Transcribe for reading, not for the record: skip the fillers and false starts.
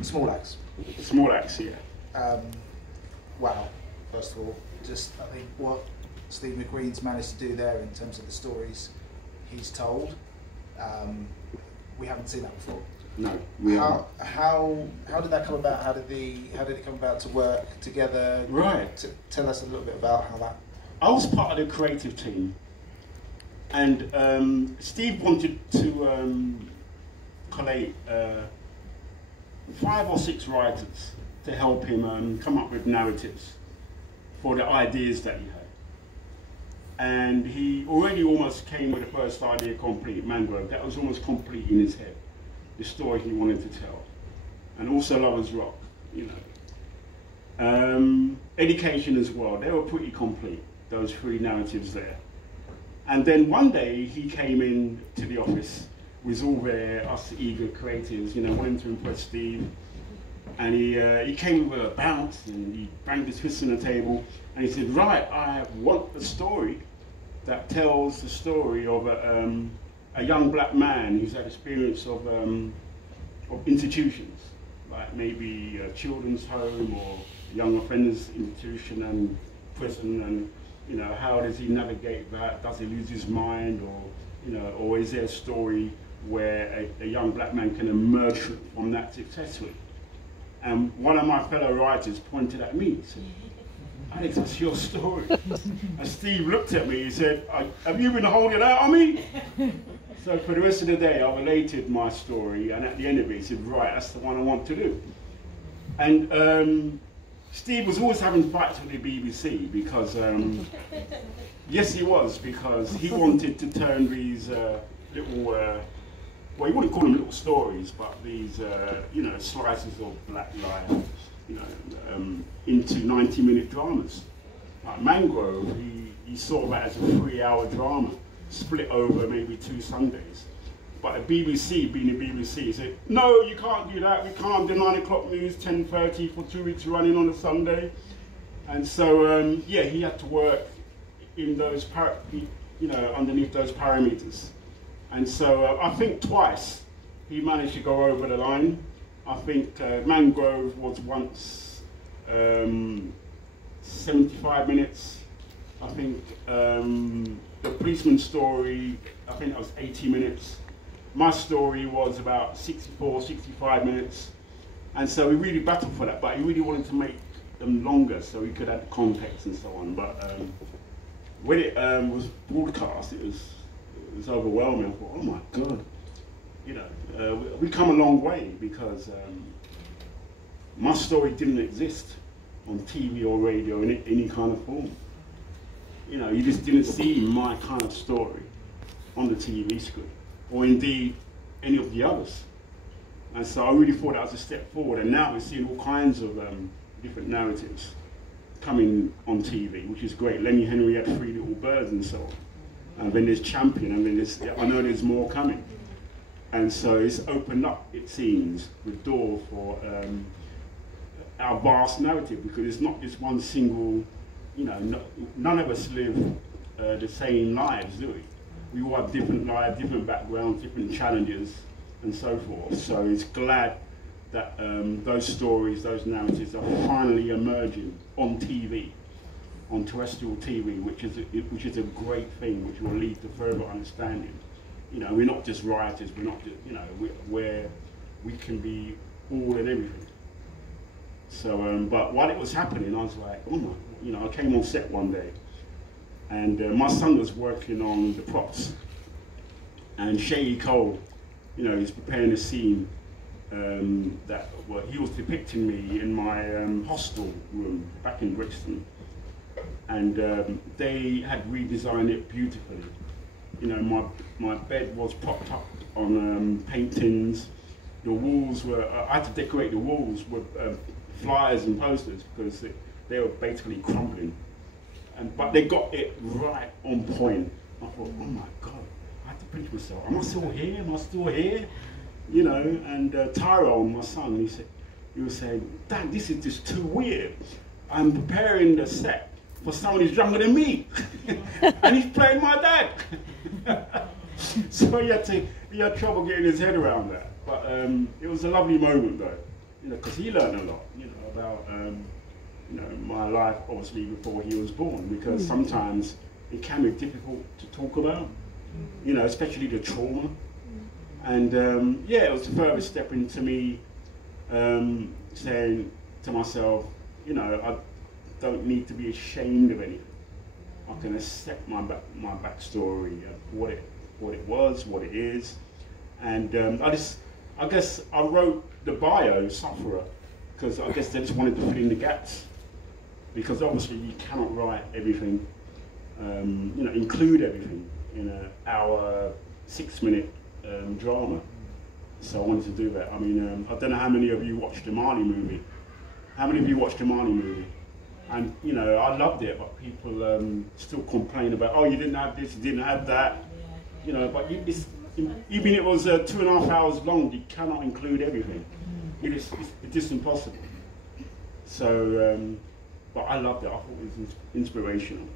Small Axe. Small Axe, yeah. Wow, first of all, just I think what Steve McQueen's managed to do there in terms of the stories he's told, we haven't seen that before. No, we haven't. How did that come about? How did it come about to work together? Right. Tell us a little bit about how that. I was part of the creative team, and Steve wanted to collate 5 or 6 writers to help him come up with narratives for the ideas that he had. And he already almost came with the first idea complete, Mangrove. That was almost complete in his head, the story he wanted to tell. And also Lovers Rock, you know. Education as well, they were pretty complete, those 3 narratives there. And then one day he came in to the office with all us eager creatives, you know, wanting to impress Steve. And he came with a bounce and he banged his fist on the table and he said, right, I want a story that tells the story of a young black man who's had experience of institutions, like maybe a children's home or a young offenders institution and prison, and you know, how does he navigate that? Does he lose his mind, or you know, or is there a story where a young black man can emerge from that successfully? And one of my fellow writers pointed at me and said, Alex, that's your story. And Steve looked at me, he said, have you been holding out on me? So for the rest of the day, I related my story, and at the end of it, he said, right, that's the one I want to do. And Steve was always having fights with the BBC because, yes he was, because he wanted to turn these little, well, you wouldn't call them little stories, but these, you know, slices of black life, you know, into 90-minute dramas. Like Mangrove, he saw that as a 3-hour drama, split over maybe 2 Sundays. But the BBC, being the BBC, said, no, you can't do that. We can't do 9 o'clock news, 10:30 for 2 weeks running on a Sunday. And so, yeah, he had to work in those, you know, underneath those parameters. And so I think twice he managed to go over the line. I think Mangrove was once 75 minutes. I think the policeman story, I think that was 80 minutes. My story was about 64, 65 minutes. And so we really battled for that, but he really wanted to make them longer so he could add context and so on. But when it was broadcast, it was overwhelming. I thought, oh my God, you know, we come a long way, because my story didn't exist on TV or radio in any kind of form. You know, you just didn't see my kind of story on the TV screen, or indeed any of the others. And so I really thought that was a step forward, and now we're seeing all kinds of different narratives coming on TV, which is great. Lenny Henry had 3 Little Birds and so on. And then there's Champion, and then there's, I know there's more coming. And so it's opened up, it seems, the door for our vast narrative, because it's not just one single, you know, none of us live the same lives, do we? We all have different lives, different backgrounds, different challenges, and so forth. So it's glad that those stories, those narratives are finally emerging on TV. On terrestrial TV, which is a great thing, which will lead to further understanding. You know, we're not just writers, we're not just, you know, where we can be all and everything. So, but while it was happening, I was like, oh my, you know, I came on set one day, and my son was working on the props, and Shady Cole, you know, he's preparing a scene that, well, he was depicting me in my hostel room back in Brixton. And they had redesigned it beautifully. You know, my bed was propped up on paintings. The walls were, I had to decorate the walls with flyers and posters, because they were basically crumbling. But they got it right on point. I thought, oh my God, I had to pinch myself. Am I still here? Am I still here? You know, and Tyrone, my son, he was saying, Dad, this is just too weird. I'm preparing the set for someone who's younger than me, and he's playing my dad. So he had trouble getting his head around that. But it was a lovely moment, though. you know, because he learned a lot, you know, about you know, my life obviously before he was born, because sometimes it can be difficult to talk about, you know, especially the trauma. And yeah, it was the furthest step into me saying to myself, you know, I don't need to be ashamed of anything. I can accept my backstory of what it was, what it is, and I guess I wrote the bio sufferer because I guess they just wanted to fill in the gaps, because obviously you cannot write everything, you know, include everything in an hour, 6-minute drama. So I wanted to do that. I mean, I don't know how many of you watched the Marley movie. How many of you watched the Marley movie? And you know, I loved it, but people still complain about, oh, you didn't have this, you didn't have that. You know, but even if it was 2.5 hours long, you cannot include everything. It's just impossible. So, but I loved it. I thought it was inspirational.